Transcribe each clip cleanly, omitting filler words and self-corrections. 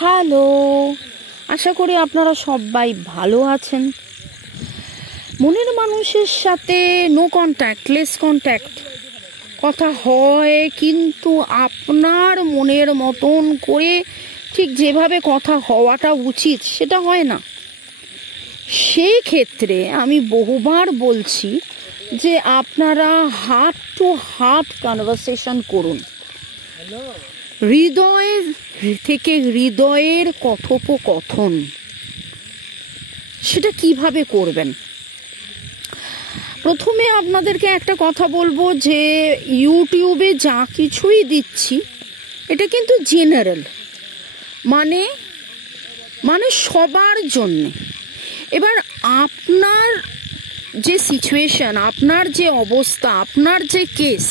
Hello, আশা করি আপনারা সবাই ভালো আছেন। মনের মানুষের সাথে নো কন্ট্যাক্ট, লেস কন্ট্যাক্ট কথা হয়, কিন্তু আপনার মনের মতন করে ঠিক যেভাবে কথা হওয়াটা উচিত সেটা হয় না। সেই ক্ষেত্রে আমি বহুবার বলছি যে আপনারা হার্ট টু হার্ট কনভারসেশন করুন। হৃদয় থেকে হৃদয়ের কথোপকথন সেটা কিভাবে করবেন? প্রথমে আপনাদেরকে একটা কথা বলবো যে ইউটিউবে যা কিছুই দিচ্ছি এটা কিন্তু জেনারেল, মানে সবার জন্য। এবার আপনার যে সিচুয়েশন, আপনার যে অবস্থা, আপনার যে কেস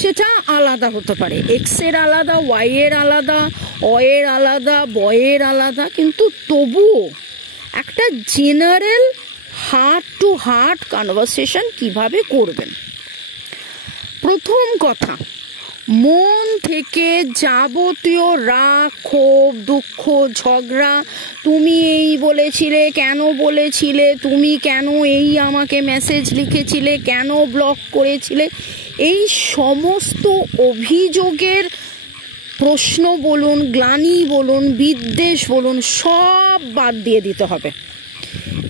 সেটা আলাদা হতে পারে। এক্সের আলাদা, ওয়াইয়ের আলাদা, অয়ের আলাদা, বয়ের আলাদা, কিন্তু তবুও একটা general heart to heart conversation কিভাবে করবেন। প্রথম কথা, মন থেকে যাবতীয় রাগ, ক্ষোভ, দুঃখ, ঝগড়া, তুমি এই বলেছিলে, কেন বলেছিলে, তুমি কেন এই আমাকে মেসেজ লিখেছিলে, কেন ব্লক করেছিলে, এই সমস্ত অভিযোগের প্রশ্ন বলুন, গ্লানি বলুন, বিদ্বেষ বলুন, সব বাদ দিয়ে দিতে হবে।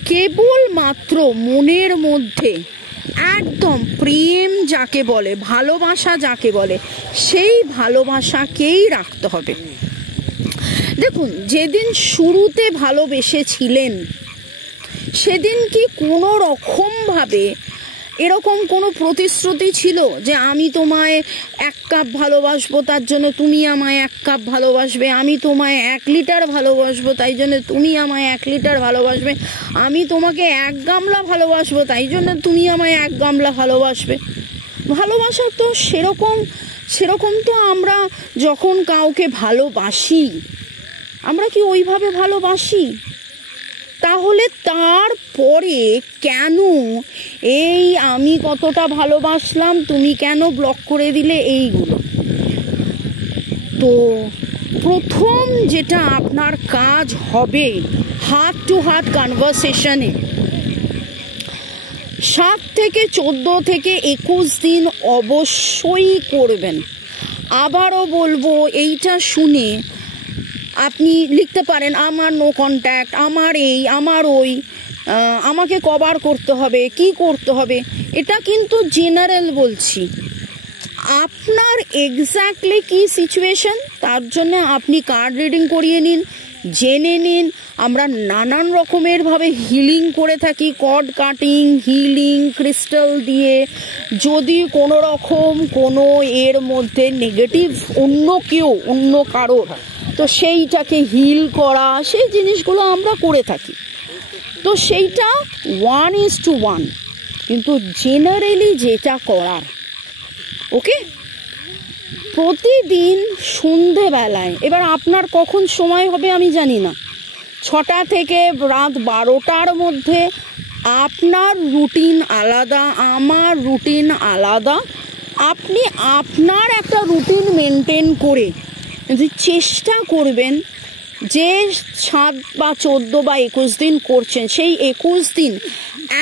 কেবলমাত্র মনের মধ্যে একদম প্রেম যাকে বলে, ভালোবাসা যাকে বলে, সেই ভালোবাসাকেই রাখতে হবে। দেখুন, যেদিন শুরুতে ভালোবেসেছিলেন সেদিন কি কোনো রকমভাবে এরকম কোনো প্রতিশ্রুতি ছিল যে আমি তোমায় 1 কাপ ভালোবাসবো তার জন্য তুমি আমায় 1 কাপ ভালোবাসবে, আমি তোমায় 1 লিটার ভালোবাসবো তাই জন্য তুমি আমায় 1 লিটার ভালোবাসবে, আমি তোমাকে 1 গামলা ভালোবাসবো তাই জন্য তুমি আমায় 1 গামলা ভালোবাসবে? ভালোবাসা তো সেরকম তো আমরা যখন কাউকে ভালোবাসি আমরা কি ওইভাবে ভালোবাসি? তাহলে তারপরে কেন এই আমি কতটা ভালোবাসলাম তুমি কেন ব্লক করে দিলে, এইগুলো? তো প্রথম যেটা আপনার কাজ হবে হার্ট টু হার্ট কনভারসেশনে 7 থেকে 14 থেকে 21 দিন অবশ্যই করবেন। আবারও বলবো, এইটা শুনে আপনি লিখতে পারেন আমার নো কন্ট্যাক্ট, আমার এই, আমার ওই, আমাকে কভার করতে হবে, কি করতে হবে। এটা কিন্তু জেনারেল বলছি। আপনার এক্স্যাক্টলি কি সিচুয়েশন তার জন্য আপনি কার্ড রিডিং করিয়ে নিন, জেনে নিন। আমরা নানান রকমের ভাবে হিলিং করে থাকি, কর্ড কাটিং, হিলিং, ক্রিস্টাল দিয়ে। যদি কোনো রকম কোনো এর মধ্যে নেগেটিভ অন্য কারোর, তো সেইটাকে হিল করা, সেই জিনিসগুলো আমরা করে থাকি। তো সেইটা 1:1, কিন্তু জেনারেলি যেটা করার, ওকে, প্রতিদিন সন্ধেবেলায়, এবার আপনার কখন সময় হবে আমি জানি না, 6টা থেকে রাত 12টার মধ্যে আপনার রুটিন আলাদা, আমার রুটিন আলাদা। আপনি আপনার একটা রুটিন মেনটেন করে চেষ্টা করবেন যে 7 বা 14 বা 21 দিন করছেন, সেই 21 দিন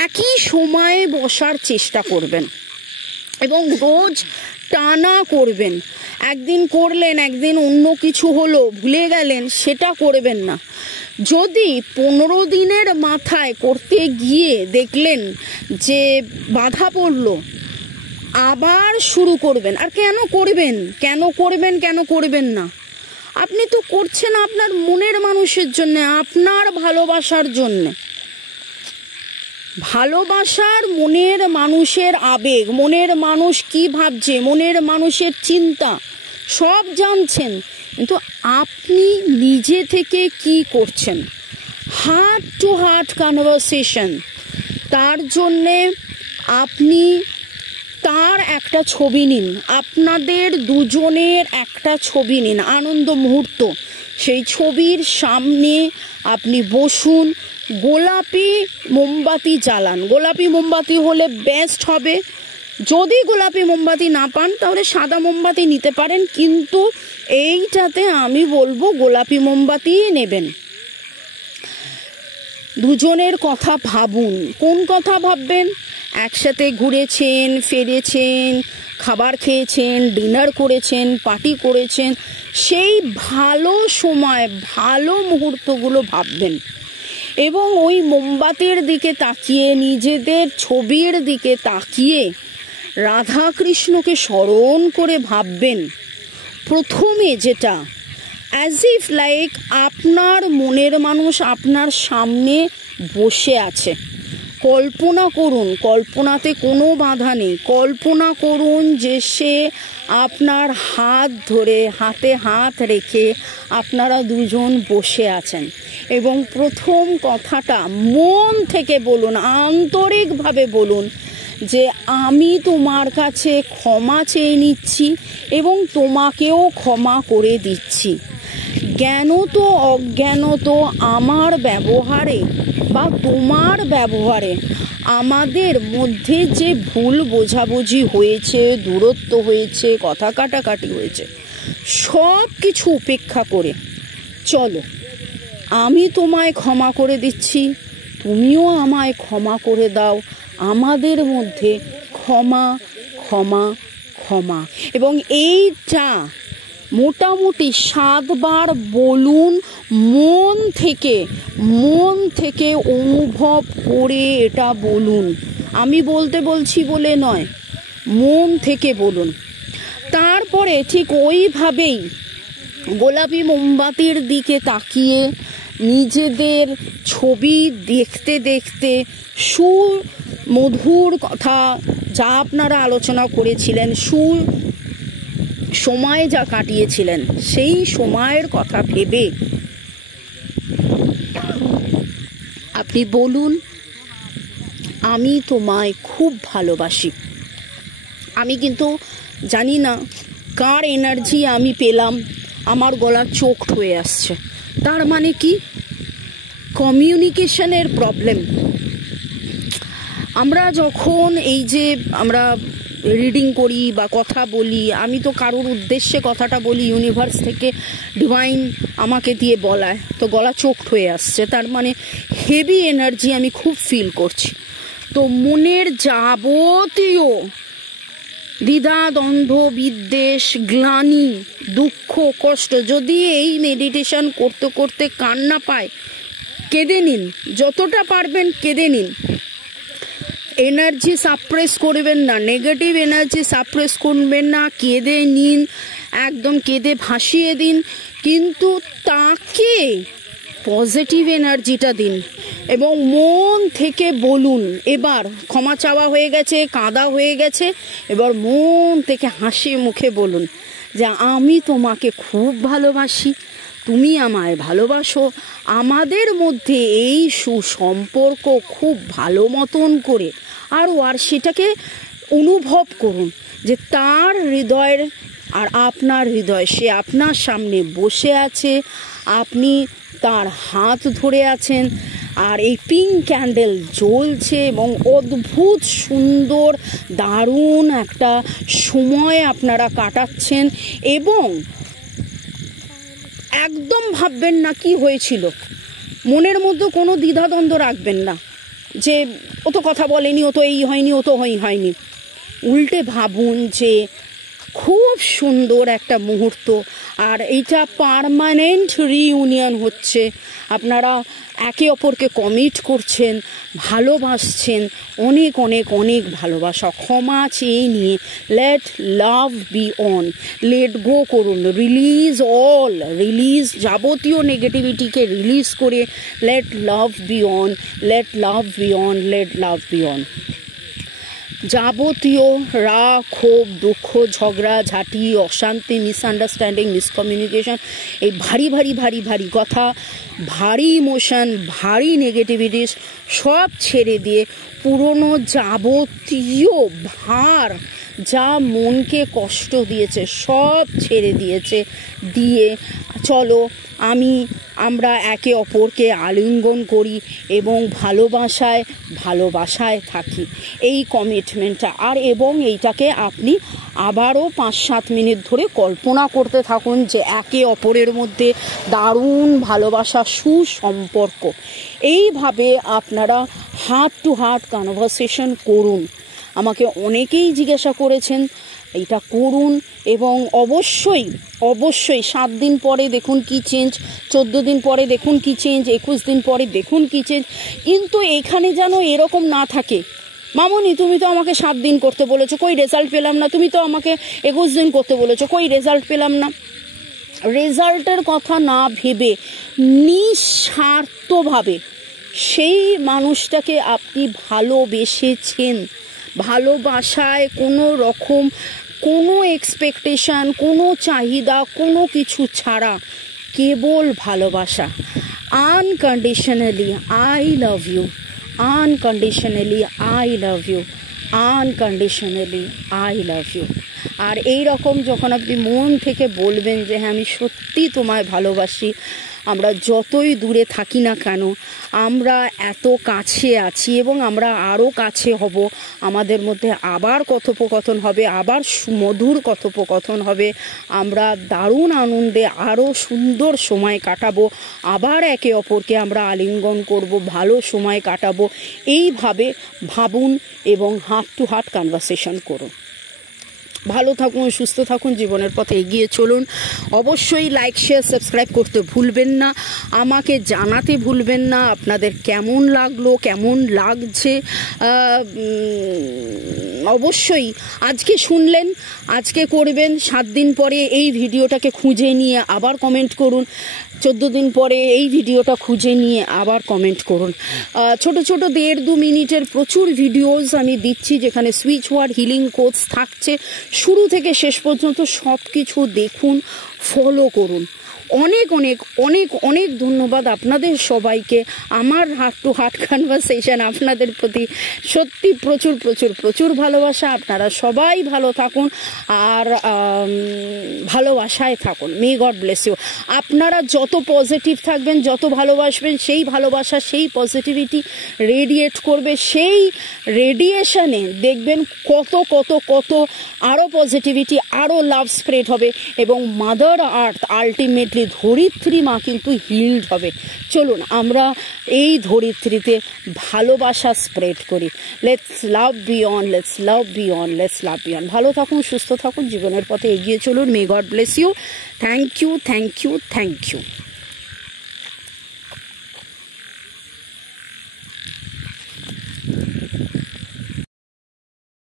একই সময়ে বসার চেষ্টা করবেন এবং রোজ টানা করবেন। একদিন করলেন, একদিন অন্য কিছু হলো, ভুলে গেলেন, সেটা করবেন না। যদি 15 দিনের মাথায় করতে গিয়ে দেখলেন যে বাধা পড়লো, আবার শুরু করবেন। আর কেন করবেন না? আপনি তো করছেন আপনার মনের মানুষের জন্য, আপনার ভালোবাসার জন্য। ভালোবাসার মনের মানুষের আবেগ, মনের মানুষ কি ভাবছে, মনের মানুষের চিন্তা সব জানছেন, কিন্তু আপনি নিজে থেকে কি করছেন? Heart to heart conversation. তার জন্যে আপনি তার একটা ছবি নিন, আপনাদের দুজনের একটা ছবি নিন, আনন্দ মুহূর্ত। সেই ছবির সামনে আপনি বসুন, গোলাপি মোমবাতি জ্বালান। গোলাপি মোমবাতি হলে বেস্ট হবে, যদি গোলাপি মোমবাতি না পান তাহলে সাদা মোমবাতি নিতে পারেন, কিন্তু এইটাতে আমি বলবো গোলাপি মোমবাতি নেবেন। দুজনের কথা ভাবুন। কোন কথা ভাববেন? একসাথে ঘুরেছেন, ফিরেছেন, খাবার খেয়েছেন, ডিনার করেছেন, পার্টি করেছেন, সেই ভালো সময়, ভালো মুহূর্তগুলো ভাববেন এবং ওই মোমবাতির দিকে তাকিয়ে, নিজেদের ছবির দিকে তাকিয়ে রাধা কৃষ্ণকে স্মরণ করে ভাববেন। প্রথমে যেটা, অ্যাজ ইফ লাইক আপনার মনের মানুষ আপনার সামনে বসে আছে। কল্পনা করুন, কল্পনাতে কোনো বাধা নেই, কল্পনা করুন যে সে আপনার হাত ধরে, হাতে হাত রেখে আপনারা দুজন বসে আছেন এবং প্রথম কথাটা মন থেকে বলুন, আন্তরিকভাবে বলুন যে আমি তোমার কাছে ক্ষমা চেয়ে নিচ্ছি এবং তোমাকেও ক্ষমা করে দিচ্ছি। জ্ঞানত অজ্ঞানত আমার ব্যবহারে বা তোমার ব্যবহারে আমাদের মধ্যে যে ভুল বোঝাবুঝি হয়েছে, দূরত্ব হয়েছে, কথা কাটাকাটি হয়েছে, সব কিছু উপেক্ষা করে চলো আমি তোমায় ক্ষমা করে দিচ্ছি, তুমিও আমায় ক্ষমা করে দাও। আমাদের মধ্যে ক্ষমা ক্ষমা ক্ষমা। এবং এইটা মোটামুটি 7 বার বলুন, মন থেকে অনুভব করে এটা বলুন। আমি বলছি বলে নয়, মন থেকে বলুন। তারপরে ঠিক ওইভাবেই গোলাপি মোমবাতির দিকে তাকিয়ে নিজেদের ছবি দেখতে দেখতে সুমধুর কথা যা আপনারা আলোচনা করেছিলেন, সময় যা কাটিয়েছিলেন, সেই সময়ের কথা ভেবে আপনি বলুন, আমি তোমায় খুব ভালোবাসি। আমি কিন্তু জানি না কার এনার্জি আমি পেলাম, আমার গলার চোখ হয়ে আসছে। তার মানে কি? কমিউনিকেশনের প্রবলেম। আমরা যখন এই যে আমরা রিডিং করি বা কথা বলি, আমি তো কারোর উদ্দেশ্যে কথাটা বলি, ইউনিভার্স থেকে ডিভাইন আমাকে দিয়ে বলায়, তো গলা চোখ হয়ে আসছে। তার মানে হেভি এনার্জি আমি খুব ফিল করছি। তো মনের যাবতীয় দ্বিধা, দ্বন্দ্ব, বিদ্বেষ, গ্লানি, দুঃখ, কষ্ট, যদি এই মেডিটেশন করতে করতে কান্না পায়, কেঁদে নিন, যতটা পারবেন কেঁদে নিন। এনার্জি সাপ্রেস করবেন না, নেগেটিভ এনার্জি সাপ্রেস করবেন না, কেঁদে নিন, একদম কেঁদে ভাসিয়ে দিন, কিন্তু তাকে পজিটিভ এনার্জিটা দিন এবং মন থেকে বলুন। এবার ক্ষমা চাওয়া হয়ে গেছে, কাঁদা হয়ে গেছে, এবার মন থেকে হাসি মুখে বলুন যে আমি তোমাকে খুব ভালোবাসি, তুমি আমায় ভালোবাসো। আমাদের মধ্যে এই সুসম্পর্ক খুব ভালো মতন করে আর সেটাকে অনুভব করুন যে তার হৃদয়ের আর আপনার হৃদয়, সে আপনার সামনে বসে আছে, আপনি তার হাত ধরে আছেন, আর এই পিঙ্ক ক্যান্ডেল জ্বলছে এবং অদ্ভুত সুন্দর দারুণ একটা সময় আপনারা কাটাচ্ছেন। এবং একদম ভাববেন না কি হয়েছিল, মনের মধ্যে কোনো দ্বিধাদ্বন্দ্ব রাখবেন না যে ও তো কথা বলেনি, ও তো এই হয়নি, ও তো হয়নি। উল্টে ভাবুন যে খুব সুন্দর একটা মুহূর্ত, আর এইটা পার্মানেন্ট রিইউনিয়ন হচ্ছে। আপনারা একে অপরকে কমিট করছেন, ভালোবাসছেন, অনেক অনেক অনেক ভালোবাসা, ক্ষমা চেয়ে নিয়ে let love beyond, let go করুন, রিলিজ যাবতীয় নেগেটিভিটিকে রিলিজ করে let love beyond, let love beyond, let love beyond. যাবতীয় রাগ, ক্ষোভ, দুঃখ, ঝগড়া ঝাঁটি, অশান্তি, মিসআন্ডারস্ট্যান্ডিং, মিসকমিউনিকেশন, এই ভারী ভারী ভারী ভারী কথা, ভারী ইমোশন, ভারী নেগেটিভিটিস সব ছেড়ে দিয়ে পুরনো যাবতীয় ভার যা মনকে কষ্ট দিয়েছে সব ছেড়ে দিয়েছে, দিয়ে চলো আমরা একে অপরকে আলিঙ্গন করি এবং ভালোবাসায় থাকি, এই কমিটমেন্টটা। আর এবং এইটাকে আপনি আবারও 5-7 মিনিট ধরে কল্পনা করতে থাকুন যে একে অপরের মধ্যে দারুণ ভালোবাসা, সুসম্পর্ক। এইভাবে আপনারা হার্ট টু হার্ট কনভারসেশন করুন। আমাকে অনেকেই জিজ্ঞাসা করেছেন, এইটা করুন এবং অবশ্যই 7 দিন পরে দেখুন কি চেঞ্জ, 14 দিন পরে দেখুন কি চেঞ্জ, 21 দিন পরে দেখুন কি চেঞ্জ। কিন্তু এখানে যেন এরকম না থাকে, মামনি তুমি তো আমাকে 7 দিন করতে বলেছো, কই রেজাল্ট পেলাম না, তুমি তো আমাকে 21 দিন করতে বলেছো, কই রেজাল্ট পেলাম না। রেজাল্টের কথা না ভেবে নিঃস্বার্থভাবে সেই মানুষটাকে আপনি ভালোবেসেছেন, ভালোবাসায় কোনো রকম কোনো এক্সপেকটেশন, কোনো চাহিদা, কোনো কিছু ছাড়া কেবল ভালোবাসা, unconditionally I love you, unconditionally I love you, unconditionally I love you. আর এই রকম যখন আপনি মন থেকে বলবেন যে হ্যাঁ আমি সত্যি তোমায় ভালোবাসি, আমরা যতই দূরে থাকি না কেন আমরা এত কাছে আছি এবং আমরা আরও কাছে হব, আমাদের মধ্যে আবার কথোপকথন হবে, আবার সুমধুর কথোপকথন হবে, আমরা দারুণ আনন্দে আরও সুন্দর সময় কাটাবো, আবার একে অপরকে আমরা আলিঙ্গন করব, ভালো সময় কাটাবো। এইভাবে ভাবুন এবং হার্ট টু হার্ট কনভারসেশন করুন। ভালো থাকুন, সুস্থ থাকুন, জীবনের পথে এগিয়ে চলুন। অবশ্যই লাইক, শেয়ার, সাবস্ক্রাইব করতে ভুলবেন না, আমাকে জানাতে ভুলবেন না আপনাদের কেমন লাগলো, কেমন লাগছে। অবশ্যই আজকে শুনলেন, আজকে করবেন, 7 দিন পরে এই ভিডিওটাকে খুঁজে নিয়ে আবার কমেন্ট করুন, 14 দিন পরে এই ভিডিওটা খুঁজে নিয়ে আবার কমেন্ট করুন। ছোট ছোট 1.5-2 মিনিটের প্রচুর ভিডিওস আমি দিচ্ছি যেখানে সুইচ ওয়ার্ড হিলিং কোর্স থাকছে, শুরু থেকে শেষ পর্যন্ত সব কিছু দেখুন, ফলো করুন। অনেক অনেক অনেক অনেক ধন্যবাদ আপনাদের সবাইকে। আমার হার্ট টু হার্ট কনভারসেশন আপনাদের প্রতি সত্যি প্রচুর প্রচুর প্রচুর ভালোবাসা। আপনারা সবাই ভালো থাকুন আর ভালোবাসায় থাকুন। May God bless you. আপনারা যত পজিটিভ থাকবেন, যত ভালোবাসবেন, সেই ভালোবাসা, সেই পজিটিভিটি রেডিয়েট করবে, সেই রেডিয়েশনে দেখবেন কত কত কত আরও পজিটিভিটি, আরও লাভ স্প্রেড হবে এবং মাদার আর্থ আলটিমেটলি ধরিত্রী মা কিন্তু হিল্ড হবে। চলুন আমরা এই ধরিত্রীতে ভালোবাসা স্প্রেড করি। Let's love beyond, let's love beyond, let's love beyond. ভালো থাকুন, সুস্থ থাকুন, জীবনের পথে এগিয়ে চলুন। May God bless you. Thank you, thank you, thank you.